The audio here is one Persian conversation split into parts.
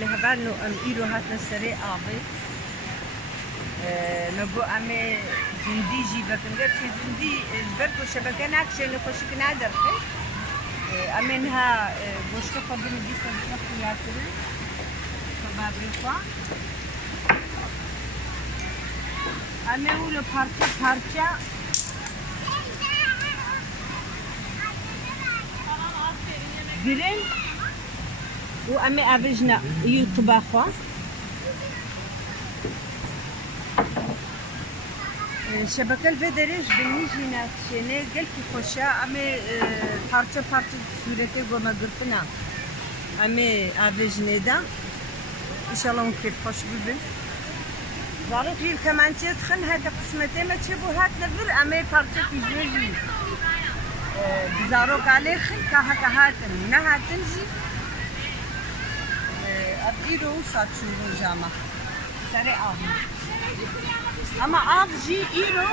لهبانو ام ايرو هاتنا سري آبي نقو امي زندي جي بكنجر في زندي البرد وشبكة ناكشة نخشك نادر خي امينها بوشتو قبل دي سنة خياتنا كبابي خوا امي اولو parça girin وامي افجنا يطبخوا شبكة الفيدريش بنيجي ناتشيني قلت خوشا امي parça surete goma gırtına امي افجنا دا ان شاء الله كيف خوش ببن ضروري فيه كمان تدخل هذا قسمتين ما تشبه هات نفر امي parça تجيجي بزارو قالي خل كهاتن نهاتن جي أبيرو ساتشورو جاما سري آف أما آف جي إيرو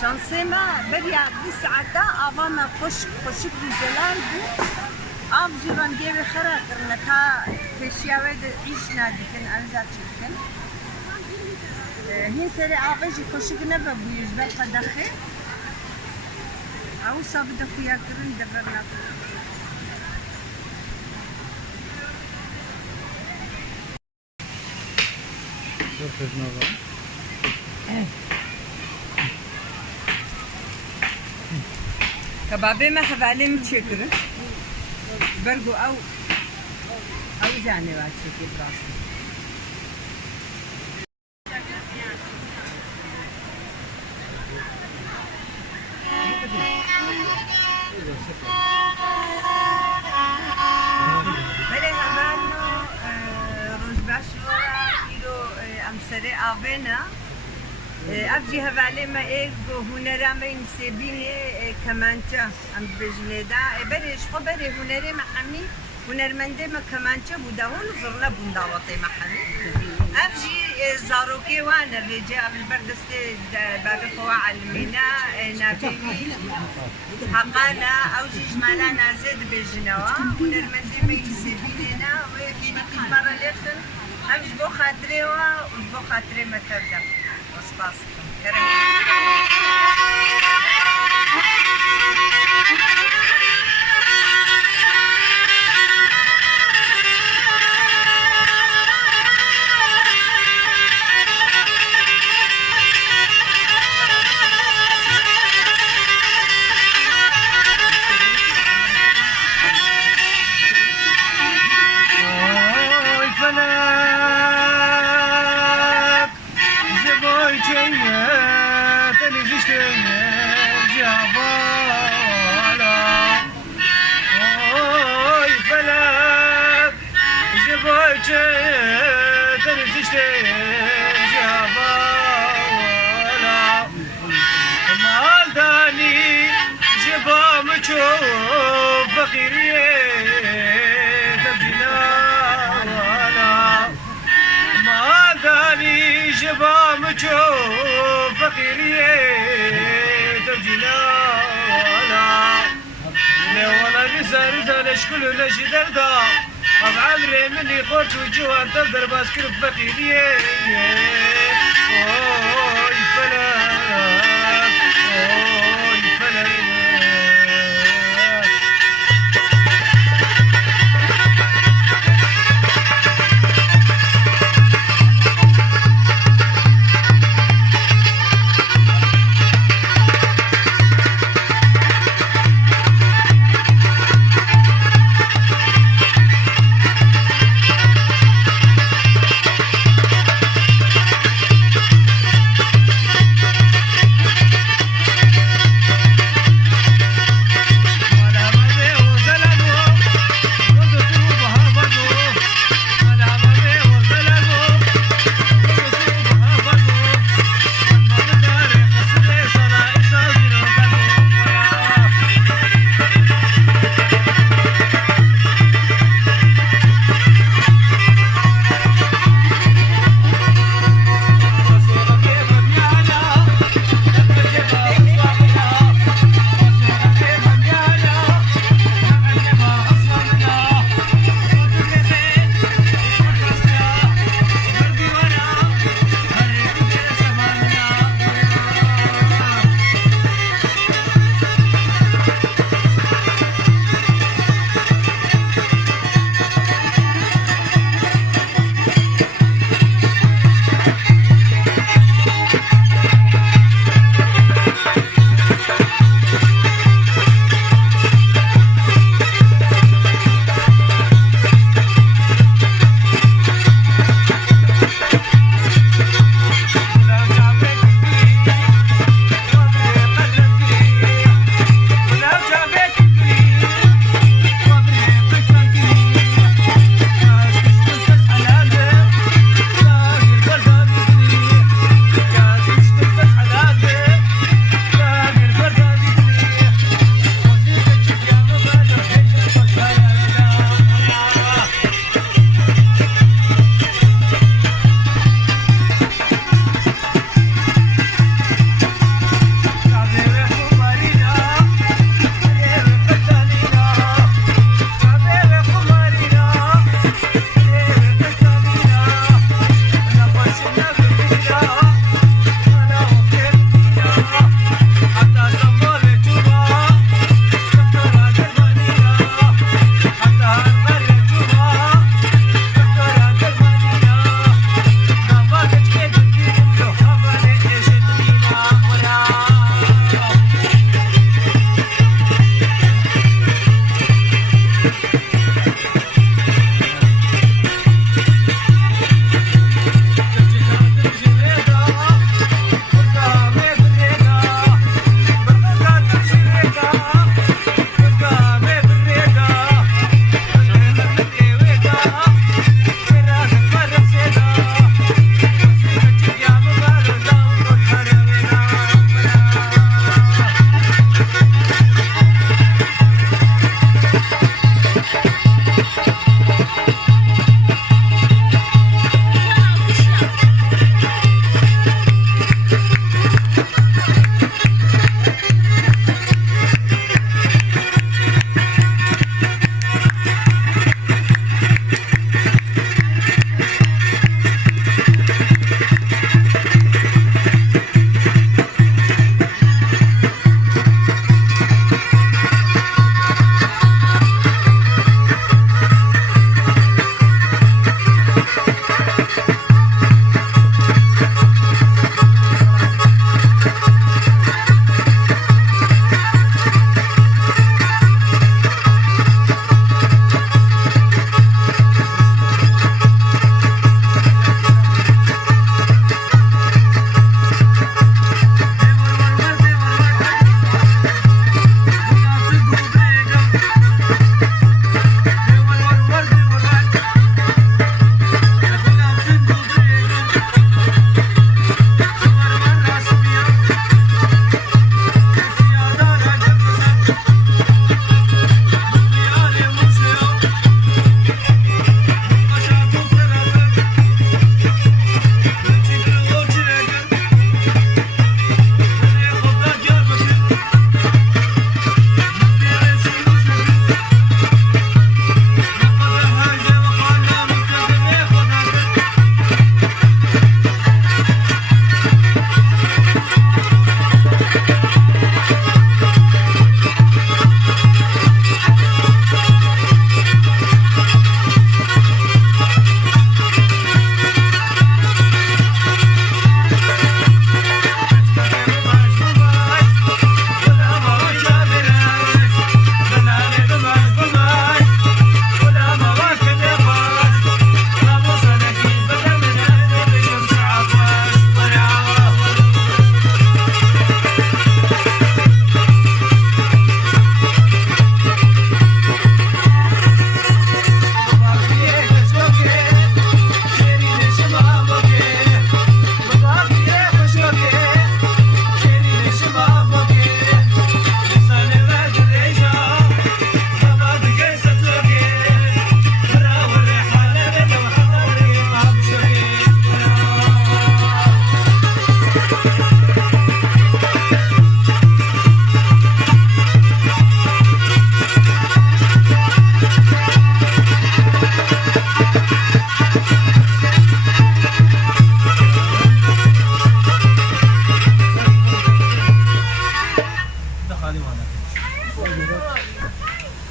شانسيما بريا بساعتا آفاما خوشك بزلال بو آف جي رانجيوي خراكر نكا تشياوي عيش ناديكن أنزا تشيكن هين سري آف جي خوشك نفا بو يجبال قدخي أو صابدة فيها كرن دبرنا كبابي ما حبالي متشكرة برقو أو زاني واتشكي براسي بله هبانو روزباشورا ایرو امسره آبنا افجی هواله ما ایگو هنرا ما نسبینه کمانچه ام بجنده برش خو بره هنره محمی هنرمنده ما کمانچه بودهون زرلا بنداوته محمی افجی زاروکی وانا رجع بالبردست باب خوا علمنا نافيمي حقانا او جمالا نازد بجنوا هنرمنده ما يسبيننا ويكيني مرة لفتن هم جبو خاطري وجبو خاطري ما تبدا وصباص كرم كل نجي دردا عمري مني خرج وجوه تقدر باسكر فقيريه اوي فلان اوي فلان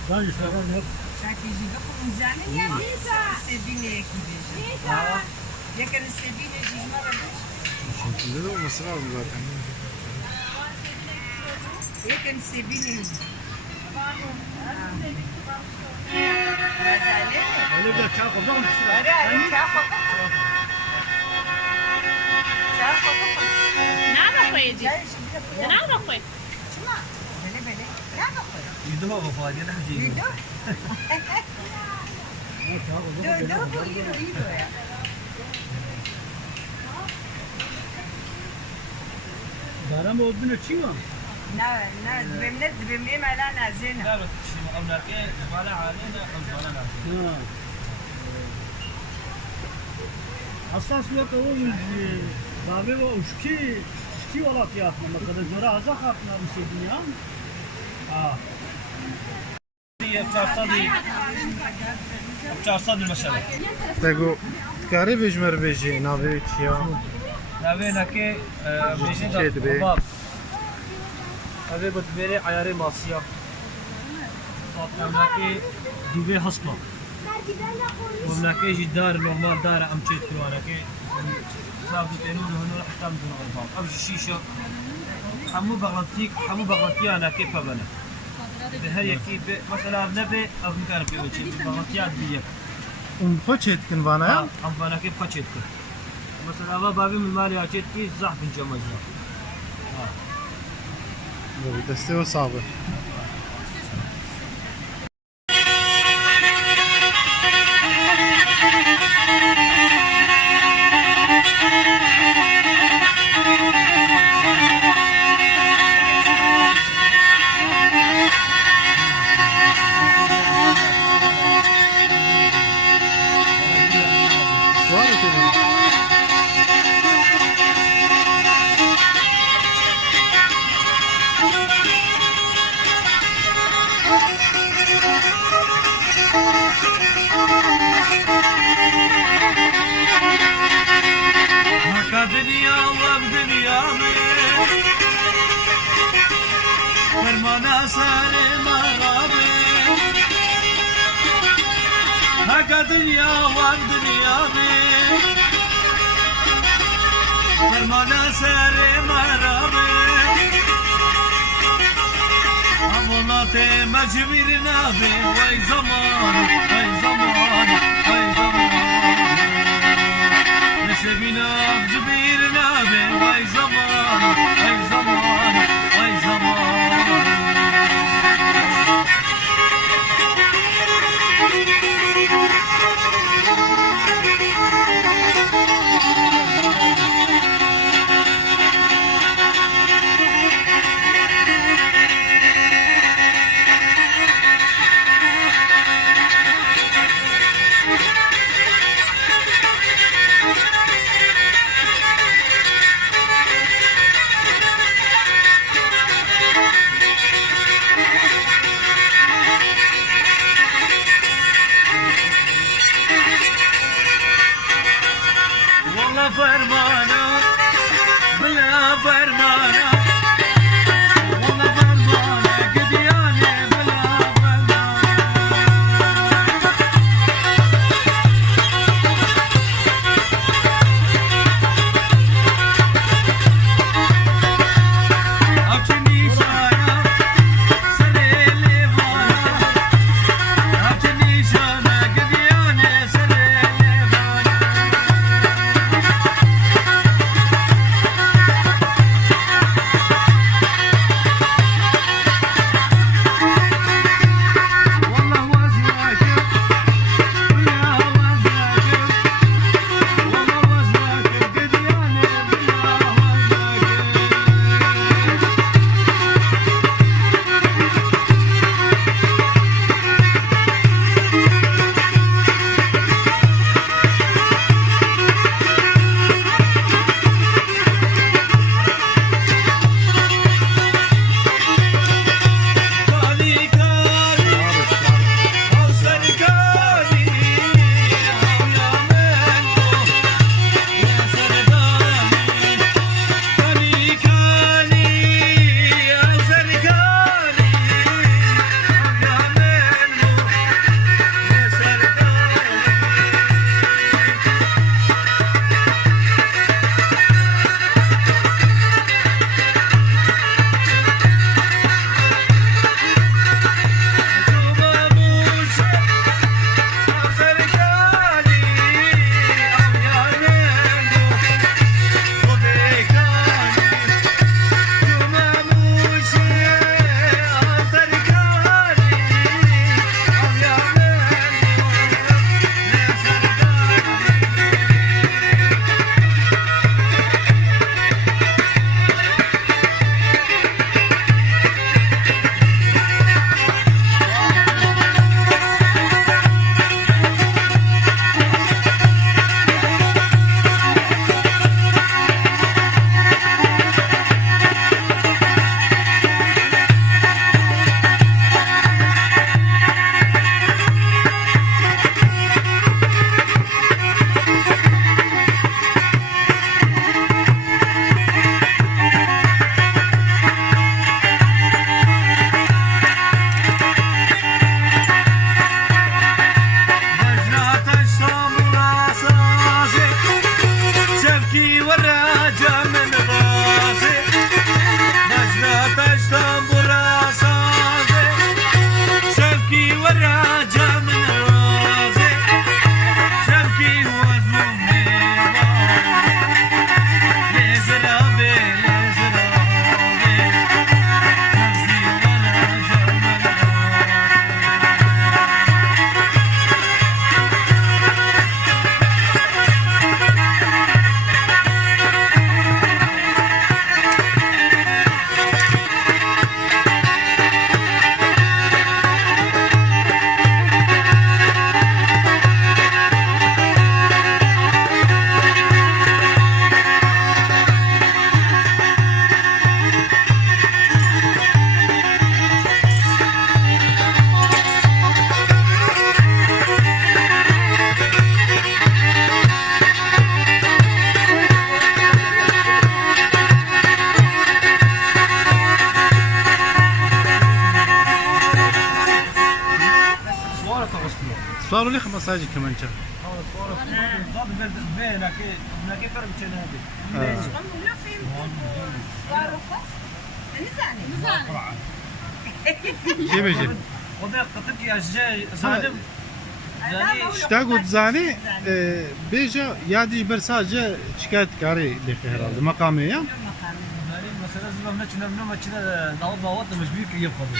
Ben yukarıdan hep شاكي جيبك ومزانين يا بيسا السبينة ياكي بيجا ياكن السبينة جيج مرة بيش Şekilde de olması lazım zaten. ياكن السبينة غزالة öyle bir çarpı var mı? أرى أرى شافة شافة نعم أخوي جي نعم أخوي شما بلي بلي لا أخوي Yüdüm hava fadiye ne hacı. يدو دو دو بو يدو يدو يا Garam olduğunu çiğ نا نا دبمني ما لا نازينة لا بس شيء مقامنا كي زبالة علينا أو زبالة نازل. Ha. Hassas ve kavun babi ve uşki olarak yapma. Mesela göre azak yapma bir şey dünya. Ha. بچارصد المسألة. Tego kare vejmer veji nave ya. نبينا كي بيجي شيء تبي. ده أبي بتبري عياري ماسيا. نبينا دوبي حسبة. ونبينا كي جدار نورمال دار أم شيء كلوانا كي صابت تنور هنا راح تامدون أربعة. أبش شيشة. حمو بغلطي أنا كيف بنا. بهر يكي مثلا نبي أبن كان بيوتشي بغلطيات بيجي. Kaç etkin bana ya? أم فانا كيف خشيتك. مثلا أبا بابي من مالي أشيت كي زحف الجمجة. Böyle desteği o sabır. Var mı senin? هكا دنيا الله بدنيا فرمانا سالي مغابي هكا دنيا الله بدنيا فرمانا سالي مغابي أموناتي مجبير نابي وي زمان وي زمان وي زمان نسبينا بجبير نابي وي زمان وي زمان وي زمان صاروا لي 15 كمان شهر. كيف بيجي؟ اشتاقوا تزاني بيجا يادي برساجة شكاية كاري لك هرالد مقامية. مثلا زمان ما كنا نعوض مش بيك يفضل.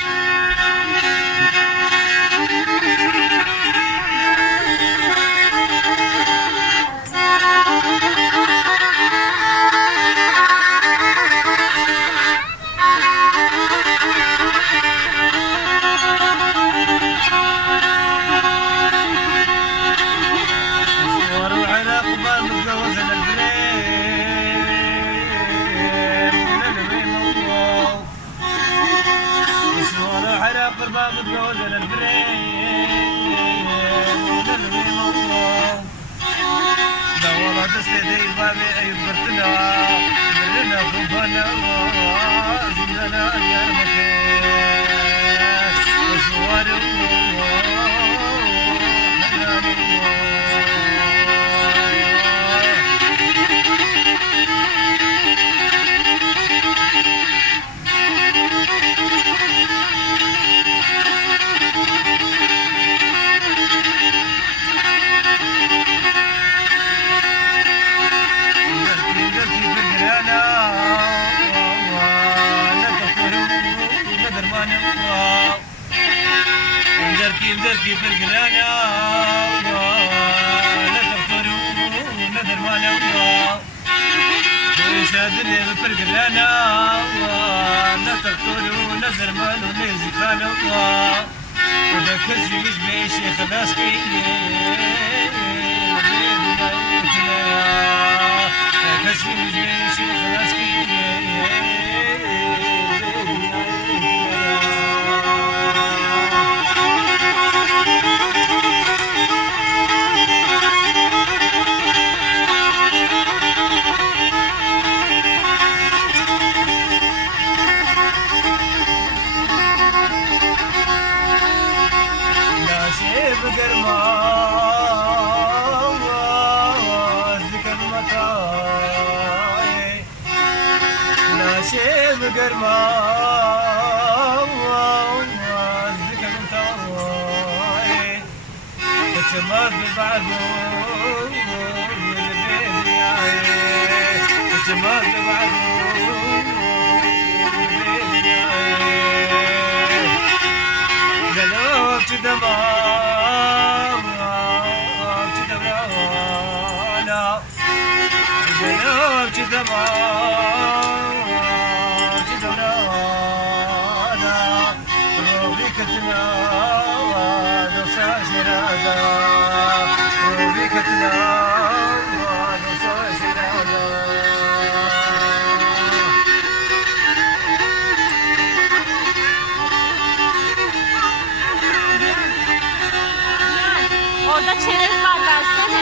Orada çerez var versene.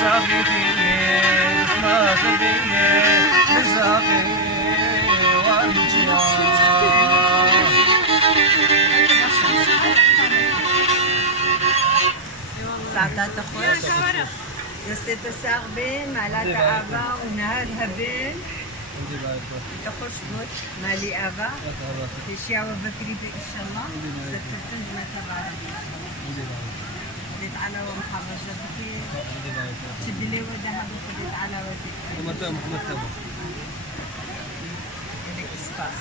Safi تبيني رزقي ساعتها خوش يستيت ساغبين مالات أبا ونهارها بين تخش بوت مالي أبا تشيا وبكري إن شاء الله ستفتن ما تبارك خديت على ومحافظة بكي تبلي وذهب وخديت على وجهك محمد تابع إليك إسباس